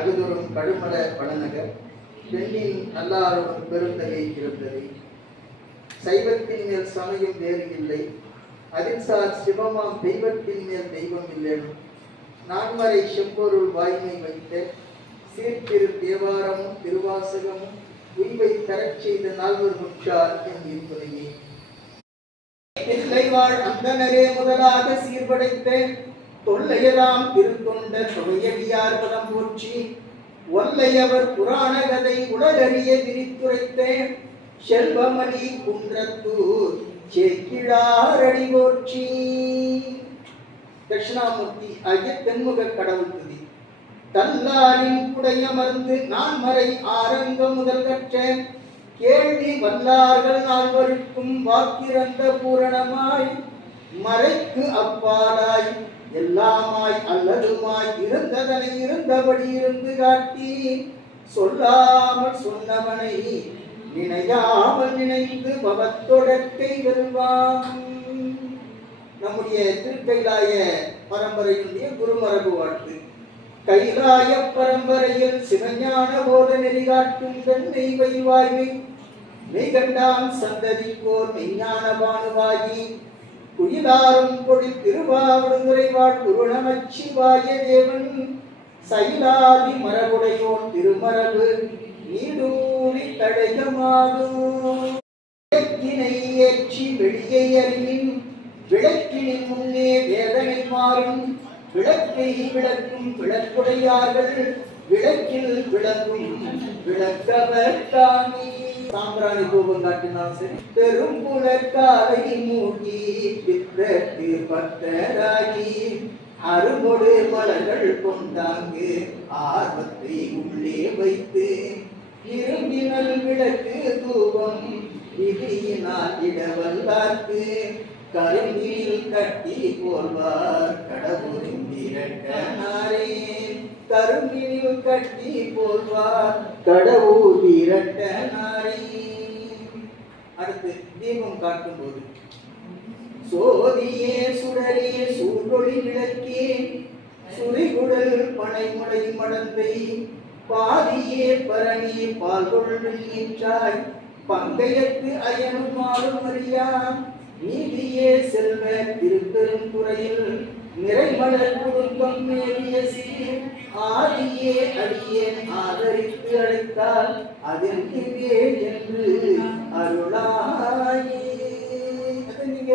அகுதொரும் கடுமல பழநகர் பெண்ணின் நல்லாரோடும் பெருந்தகை இருந்தது. சைவத்தின் மேல் சமயம் வேறு இல்லை, அதில் சார் சிவமாம் தெய்வத்தின் மேல் தெய்வம் இல்லை. நான்மறை செம்பொருள் வாய்மை வைத்த சீர்திரு தேவாரமும் திருவாசகமும் உய்வை தரச் செய்த நால்வர் முற்றார் என் இருப்பதையே. தில்லைவாழ் அந்தனரே முதலாக சீர்படைத்த தொல்லையதாம் திருத்தொண்ட தொகையடியார் பதம் போற்றி ஒல்லையவர் புராண கதை உலகறிய விரித்துரைத்த செல்வமணி குன்றத்தூர் சேக்கிழாரடி போற்றி. தட்சிணாமூர்த்தி ஆகிய தென்முக கடவுள் துதி. தல்லாரின் குடையமர்ந்து நான் மறை ஆரங்க முதல் கற்ற கேள்வி வல்லார்கள் நால்வருக்கும் வாக்கிறந்த பூரணமாய் மறைக்கு அப்பாலாய் எல்லாமாய் அல்லதுமாய் இருந்ததனை இருந்தபடி இருந்து காட்டி சொல்லாமல் சொன்னவனை நினையாமல் நினைந்து பவத்தொடக்கை வெல்வான். நம்முடைய திருக்கைலாய பரம்பரையினுடைய குருமரபு வாழ்த்து. கைலாய பரம்பரையில் சிவஞான போத நெறி காட்டும் வெண்ணை வைவாயி மெய்கண்டான் சந்ததிக்கோர் மெய்ஞான பானுவாயி குயிலாரும் பொழி திருவாவடுதுறை வாழ் குருணமச்சிவாய தேவன் சைலாதி மரபுடையோன் திருமரபு நீடூழி தடையமாகும். விளக்கினை ஏற்றி வெளியை அறிவின் விளக்கினின் முன்னே வேதனை மாறும் விளக்கை விளக்கும் விளக்குடையார்கள் விளக்கில் விளக்கும் விளக்கவர் தானே. சாம்பிராணி கோபம் காட்டினால் சரி, பெரும்புலக்காலை மூடி பித்தற்கு பத்தராகி அரும்பொடு மலர்கள் கொண்டாங்கு ஆர்வத்தை உள்ளே வைத்து இரும்பினல் விளக்கு தூபம் விதியினால் இடவல்லார்க்கு கரும்பில் கட்டி போல்வார் கடவுளின் இரட்டனாரே. கரும்பில் கட்டி போல்வார் கடவுள் இரட்டனாரே. அடுத்து தீபம் காட்டும் போது சோதியே சுடரே சூழொளி விளக்கே சுரிகுடல் பனைமுடை மடந்தை பாதியே பரணி பால்கொள் நீற்றாய் பங்கையத்து அயனும் மாறும் அறியா நீதியே செல்வ திருப்பெருந்துறையில் நிறைமலர் குடும்பம் மேவிய சீர் ஆதியே அடியேன் ஆதரித்து அழைத்தால் அதில் என்று அருளாயே. நீங்க